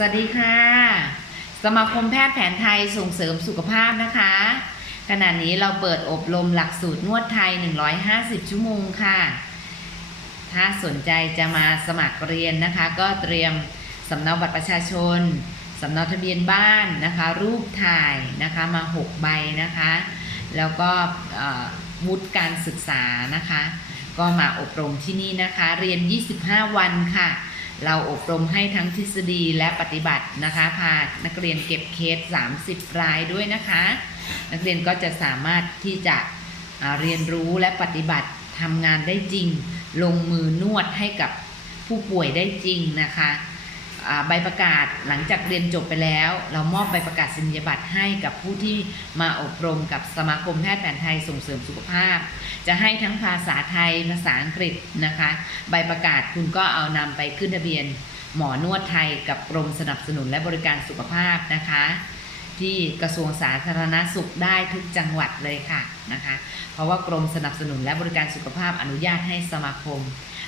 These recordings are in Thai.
สวัสดีค่ะ สมาคมแพทย์แผนไทยส่งเสริมสุขภาพนะคะ ขณะนี้เราเปิดอบรมหลักสูตรนวดไทย 150 ชั่วโมงค่ะ ถ้าสนใจจะมาสมัครเรียนนะคะ ก็เตรียมสำเนาบัตรประชาชนสำเนาทะเบียนบ้านนะคะ รูปถ่ายนะคะมา 6 ใบนะคะ แล้วก็วุฒิการศึกษานะคะ ก็มาอบรมที่นี่นะคะ เรียน 25 วันค่ะ เราอบรมให้ทั้งทฤษฎีและปฏิบัตินะคะ พานักเรียนเก็บเคส 30 รายด้วยนะคะ นักเรียนก็จะสามารถที่จะเรียนรู้และปฏิบัติทำงานได้จริง ลงมือนวดให้กับผู้ป่วยได้จริงนะคะ ใบประกาศหลังจากเรียนจบไปแล้ว เรามอบใบประกาศนียบัตรให้กับผู้ที่มาอบรมกับสมาคมแพทย์แผนไทยส่งเสริมสุขภาพ จะให้ทั้งภาษาไทยภาษาอังกฤษนะคะ ใบประกาศคุณก็เอานำไปขึ้นทะเบียน หมอนวดไทยกับกรมสนับสนุนและบริการสุขภาพนะคะ ที่กระทรวงสาธารณสุขได้ทุกจังหวัดเลยค่ะนะคะ เพราะว่ากรมสนับสนุนและบริการสุขภาพอนุญาตให้สมาคม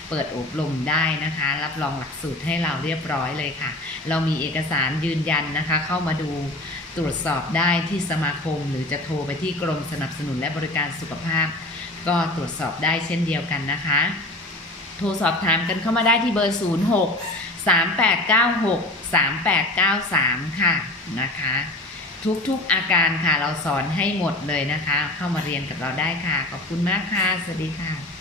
เปิดอบรมได้นะคะ รับรองหลักสูตรให้เราเรียบร้อยเลยค่ะ เรามีเอกสารยืนยันนะคะ เข้ามาดูตรวจสอบได้ที่สมาคม หรือจะโทรไปที่กรมสนับสนุนและบริการสุขภาพ ก็ตรวจสอบได้เช่นเดียวกันนะคะ โทรสอบถามกันเข้ามาได้ที่เบอร์ 06 3896 3893 ค่ะนะคะ ทุกๆอาการค่ะ เราสอนให้หมดเลยนะคะ เข้ามาเรียนกับเราได้ค่ะ ขอบคุณมากค่ะ สวัสดีค่ะ